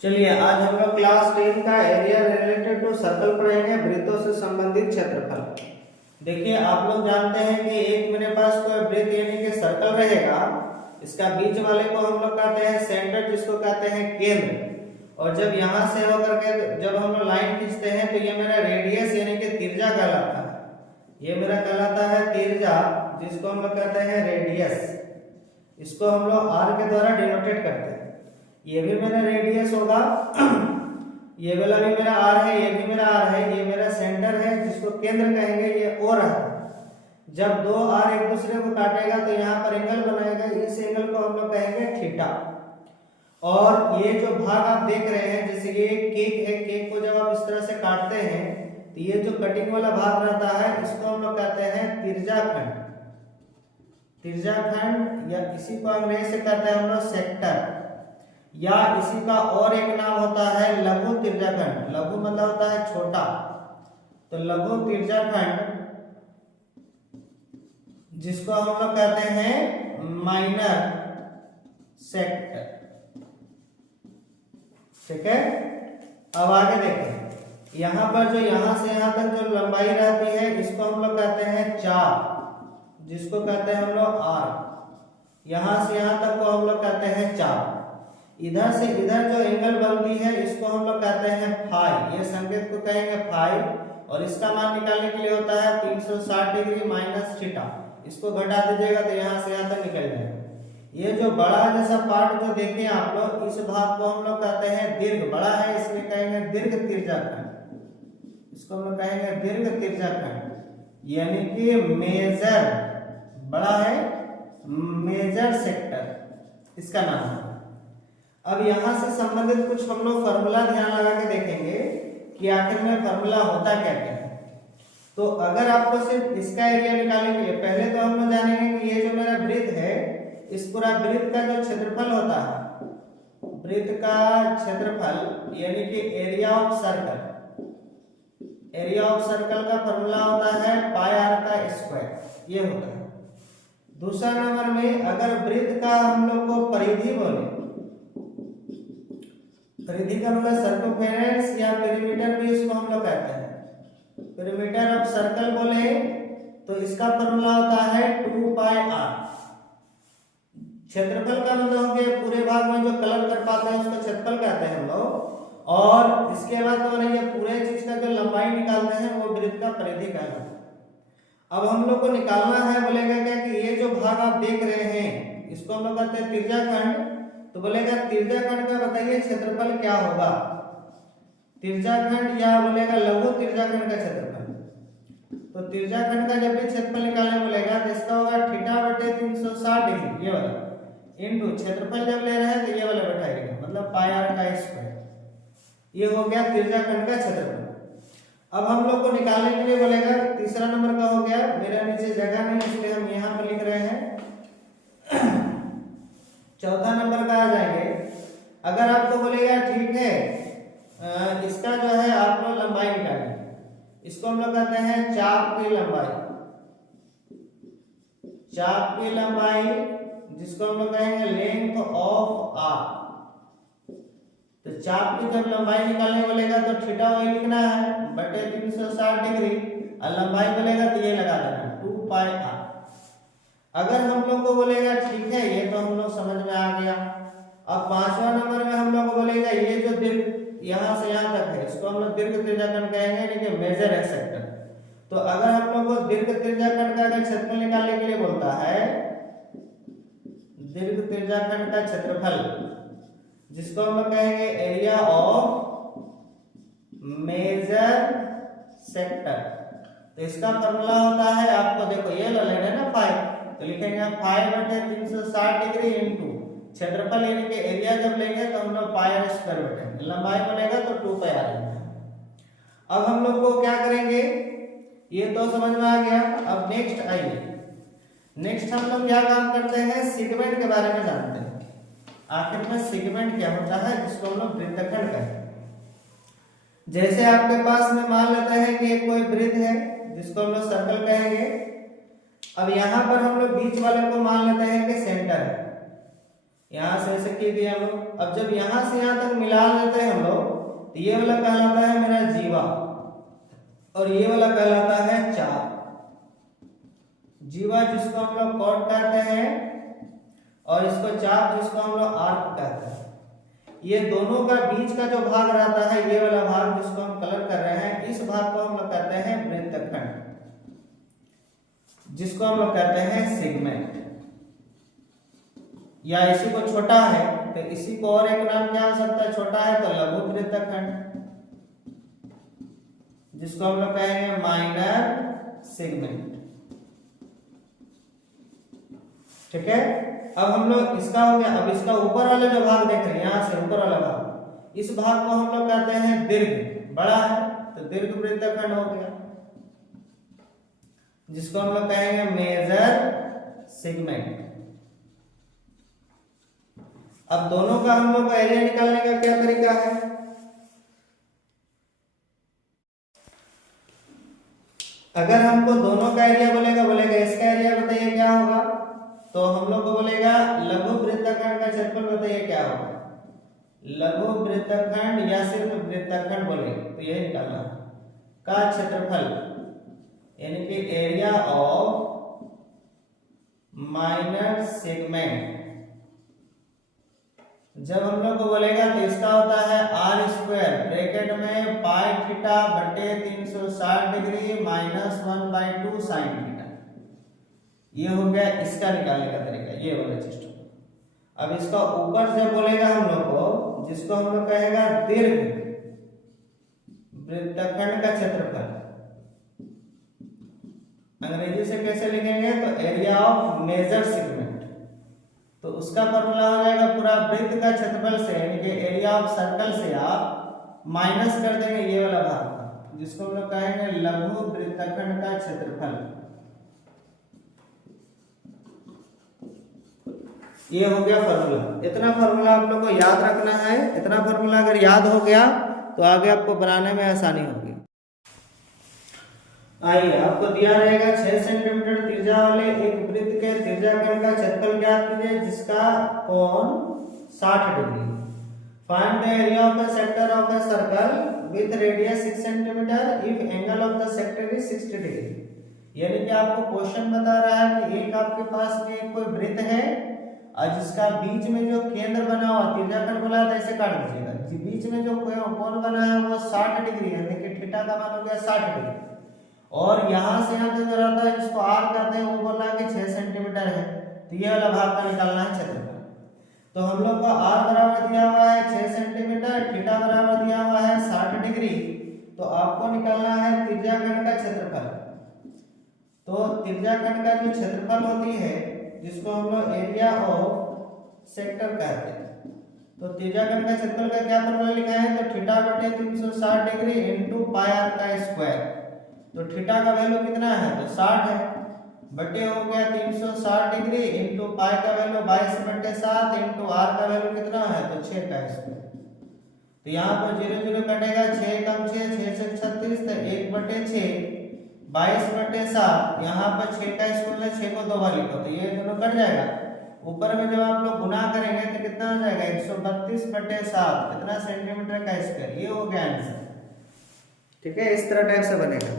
चलिए आज हम लोग क्लास 10 का एरिया रिलेटेड टू सर्कल पढ़ेंगे, वृत्तों से संबंधित क्षेत्रफल। देखिए आप लोग जानते हैं कि एक मेरे पास कोई वृत्त यानी कि सर्कल रहेगा, इसका बीच वाले को हम लोग कहते हैं सेंटर, जिसको कहते हैं केंद्र। और जब यहाँ से होकर के जब हम लोग लाइन खींचते हैं तो ये मेरा रेडियस यानी कि तिर्जा कहलाता है। ये मेरा कहलाता है तिर्जा, जिसको हम लोग कहते हैं रेडियस। इसको हम लोग आर के द्वारा डिनोटेट करते हैं। ये भी मेरा रेडियस होगा, ये वाला भी मेरा आर है, ये भी मेरा आर है, ये मेरा सेंटर है जिसको केंद्र कहेंगे, ये ओ रहा। जब दो आर एक दूसरे को काटेगा तो यहाँ पर एंगल बनाएगा, इस एंगल को हम लोग कहेंगे थीटा। और ये जो भाग आप देख रहे हैं, जैसे ये केक है, केक को जब आप इस तरह से काटते हैं तो ये जो कटिंग वाला भाग रहता है इसको हम लोग कहते हैं तिर्जाखंड। तिर्जाखंड या इसी को अंग्रेजी से कहते हैं हम लोग सेक्टर, या इसी का और एक नाम होता है लघु तिर्जाखंड। लघु मतलब होता है छोटा, तो लघु तिर्जाखंड जिसको हम लोग कहते हैं माइनर सेक्टर। ठीक है, अब आगे देखें। यहाँ पर जो यहाँ से यहाँ तक जो लंबाई रहती है इसको हम लोग कहते हैं चाप, जिसको कहते हैं हम लोग आर। यहाँ से यहाँ तक को हम लोग कहते हैं चाप। इधर से इधर जो एंगल बनती है इसको हम लोग कहते हैं फाई। ये संकेत को कहेंगे फाई, और इसका मान निकालने के लिए होता है 360 डिग्री माइनस थीटा। इसको घटा दीजिएगा तो यहाँ से यहाँ तक निकल जाएगा। ये जो बड़ा जैसा पार्ट जो देखें आप लोग, इस भाग को हम लोग कहते हैं दीर्घ। बड़ा है इसलिए कहेंगे दीर्घ तिर्जाखंड। इसको हम लोग कहेंगे दीर्घ तिर्जाखंड, यानी कि मेजर, बड़ा है मेजर सेक्टर इसका नाम है। अब यहाँ से संबंधित कुछ हम लोग फॉर्मूला ध्यान लगा के देखेंगे कि आखिर में फॉर्मूला होता क्या क्या है। तो अगर आपको सिर्फ इसका एरिया निकालने के लिए, पहले तो हम लोग जानेंगे कि ये जो मेरा वृत्त है, इस पूरा वृत्त का जो क्षेत्रफल होता है, वृत्त का क्षेत्रफल यानी कि area of circle. Area of circle का फॉर्मूला होता है पाई आर का स्क्वायर, ये होता है। दूसरा नंबर में अगर वृत्त का हम लोग को परिधि बोले, परिधि का मतलब सर्कमफेरेंस या पेरीमीटर भी इसको हम लोग कहते हैं। पेरीमीटर ऑफ सर्कल बोले तो इसका फॉर्मूला होता है 2 पाई आर। क्षेत्रफल का मतलब हो गया पूरे भाग में जो कलर कर पाते हैं उसको क्षेत्रफल कहते हैं हम लोग। और इसके बाद तो ये पूरे चीज का जो लंबाई निकालते हैं वो वृत्त का परिधि कहलाता है। अब हम लोग को निकालना है, बोलेगा क्या कि ये जो भाग आप देख रहे हैं इसको हम लोग कहते हैं तिर्जाखंड। तो बोलेगा तिर्जाखंड का बताइए क्षेत्रफल क्या होगा। तिर्जाखंड या बोलेगा लघु तिर्जाखंड का क्षेत्रफल। तो तिर्जाखंड का जब भी क्षेत्रफल निकालने बोलेगा तो इसका होगा थीटा बटे 360 डिग्री, ये वाला, इनटू क्षेत्रफल जब ले रहे हैं तो ये वाला बैठाइएगा, मतलब पाई आर का स्क्वायर। ये हो गया तिर्जाखंड का क्षेत्रफल। अब हम लोग को निकालने के लिए बोलेगा तीसरा नंबर का हो गया, मेरा नीचे जगह नहीं इसलिए हम यहाँ पर लिख रहे हैं। चौथा नंबर का आ जाएंगे। अगर आपको बोलेगा ठीक है इसका जो है आप लोग लंबाई निकालेंगे, इसको हम लोग कहते हैं चाप की लंबाई। चाप की लंबाई जिसको हम लोग कहेंगे लेंथ ऑफ आर। तो चाप की जब लंबाई निकालने बोलेगा तो थीटा वही लिखना है बटे 360 डिग्री, और लंबाई बोलेगा तो ये लगा देना 2 पाई आर। अगर हम लोग को बोलेगा ठीक है ये तो हम लोग समझ में आ गया। अब पांचवा नंबर में हम लोग को बोलेगा ये जो दीर्घ यहाँ से यहाँ तक है इसको हम लोग दीर्घ तिर्जाखंड कहेंगे, यानी कि मेजर है सेक्टर। तो अगर हम लोग को दीर्घ तिर्जाखंड का क्षेत्रफल निकालने के लिए बोलता है, दीर्घ तिर्जाखंड का क्षेत्रफल जिसको हम लोग कहेंगे एरिया ऑफ मेजर सेक्टर, तो इसका फॉर्मूला होता है आपको, देखो ये ले लेना है ना पाई, तो लिखेंगे 5 बटे 360 डिग्री इंटू क्षेत्रफल यानी कि एरिया जब लेंगे तो हम लोग पाई आर स्क्वायर बैठेंगे, लंबाई बनेगा तो 2 पाई आर। अब हम लोग को क्या करेंगे, ये तो समझ में आ गया। अब नेक्स्ट आइए, नेक्स्ट हम लोग क्या काम करते हैं, सेगमेंट के बारे में जानते हैं। आखिर में सेगमेंट क्या होता है, जिसको हम लोग वृत्तखंड कहते हैं। जैसे आपके पास में मान लेते हैं कि कोई वृत्त है जिसको हम लोग सर्कल कहेंगे। अब यहाँ पर हम लोग बीच वाले को मान लेते हैं कि सेंटर है, यहाँ से ऐसे की दिया हम लोग। अब जब यहाँ से यहाँ तक मिला लेते हैं हम लोग, तो ये वाला कहलाता है मेरा जीवा और ये वाला कहलाता है चाप। जीवा जिसको हम लोग कॉर्ड कहते हैं और इसको चाप जिसको हम लोग आर्क कहते हैं। ये दोनों का बीच का जो भाग रहता है, ये वाला भाग जिसको हम कलर कर रहे हैं, इस भाग को हम लोग कहते हैं वृत्तखंड, जिसको हम लोग कहते हैं सेगमेंट। या इसी को छोटा है तो इसी को और एक नाम क्या हो सकता है, छोटा है तो लघु वृत्तखंड, जिसको हम लोग कहेंगे माइनर सेगमेंट। ठीक है, अब हम लोग इसका हो गया। अब इसका ऊपर वाला जो भाग देख रहे हैं, यहां से ऊपर वाला भाग, इस भाग को हम लोग कहते हैं दीर्घ, बड़ा है तो दीर्घ वृत्तखंड हो गया, जिसको हम लोग कहेंगे मेजर सेगमेंट। अब दोनों का हम लोग का एरिया निकालने का क्या तरीका है, अगर हमको दोनों का एरिया बोलेगा इसका एरिया बताइए क्या होगा, तो हम लोग को बोलेगा लघु वृत्तखंड का क्षेत्रफल बताइए क्या होगा। लघु वृत्तखंड या सिर्फ वृत्तखंड बोले तो ये निकालना का क्षेत्रफल, यानी कि एरिया ऑफ माइनर सेगमेंट। जब हम लोग को बोलेगा तो इसका होता है आर स्क्वायर ब्रैकेट में पाई थीटा बटे 360 डिग्री माइनस 1/2 साइन थीटा। ये हो गया इसका निकालने का तरीका, ये वाला सिस्टम। अब इसका ऊपर से बोलेगा हम लोग को, जिसको हम लोग कहेगा दीर्घ वृत्तखंड का क्षेत्रफल, अंग्रेजी से कैसे लिखेंगे तो एरिया ऑफ मेजर सेगमेंट। तो उसका फॉर्मूला हो जाएगा पूरा वृत्त का क्षेत्रफल से, यानी कि एरिया ऑफ सर्कल से आप माइनस कर देंगे ये वाला भाग, जिसको हम लोग कहेंगे लघु वृत्तखंड का क्षेत्रफल। ये हो गया फॉर्मूला। इतना फॉर्मूला आप लोग को याद रखना है। इतना फॉर्मूला अगर याद हो गया तो आगे आपको बनाने में आसानी होगी। आइए, आपको दिया रहेगा 6 सेंटीमीटर त्रिज्या वाले एक वृत्त के त्रिज्याखंड का क्षेत्रफल ज्ञात कीजिए जिसका कोण 60 degree. Find the area of the sector of a circle with radius 6 centimetre if angle of the sector is 60 degree. यानी कि आपको क्वेश्चन बता रहा है कि एक आपके पास में कोई वृत्त है और जिसका बीच में जो केंद्र बना हुआ, त्रिज्याखंड बोला है तो ऐसे काट दीजिएगा, बीच में जो कोण बना है वो 60 डिग्री है, यानी कि थीटा का मान हो गया 60 डिग्री। और यहाँ से यहाँ तक जो रहता है जिसको आर कहते हैं वो बोला कि 6 सेंटीमीटर है, तो ये वाला भाग का निकालना है क्षेत्रफल। तो हम लोग को आर बराबर दिया हुआ है 6 सेंटीमीटर, थीटा बराबर दिया हुआ है 60 डिग्री, तो आपको निकालना है त्रिज्याखंड का क्षेत्रफल। तो त्रिज्याखंड का जो क्षेत्रफल होती है जिसको हम लोग एरिया ऑफ सेक्टर कहते हैं, तो त्रिज्याखंड का क्षेत्रफल का क्या फॉर्मूला लिखा है, तो थीटा बटे 360 डिग्री इनटू पाई आर का स्क्वायर। तो थीटा का वैल्यू कितना है, तो 60 है, बटे हो गया 360 डिग्री इनटू पाई का वैल्यू 22/7 इनटू आर का वैल्यू कितना है, तो 6 का स्क्वायर। तो यहाँ पर 0 0 कटेगा, 6 कम 6 6 से 36, तो 1/6 22/7। यहाँ पर 6 का स्क्वायर, 6 को 2 बार लिखो तो ये दोनों कट जाएगा। ऊपर में जब आप लोग गुना करेंगे तो कितना हो जाएगा, 132/7, कितना सेंटीमीटर का स्क्वायर। ये हो गया आंसर। ठीक है, इस तरह टाइप से बनेगा।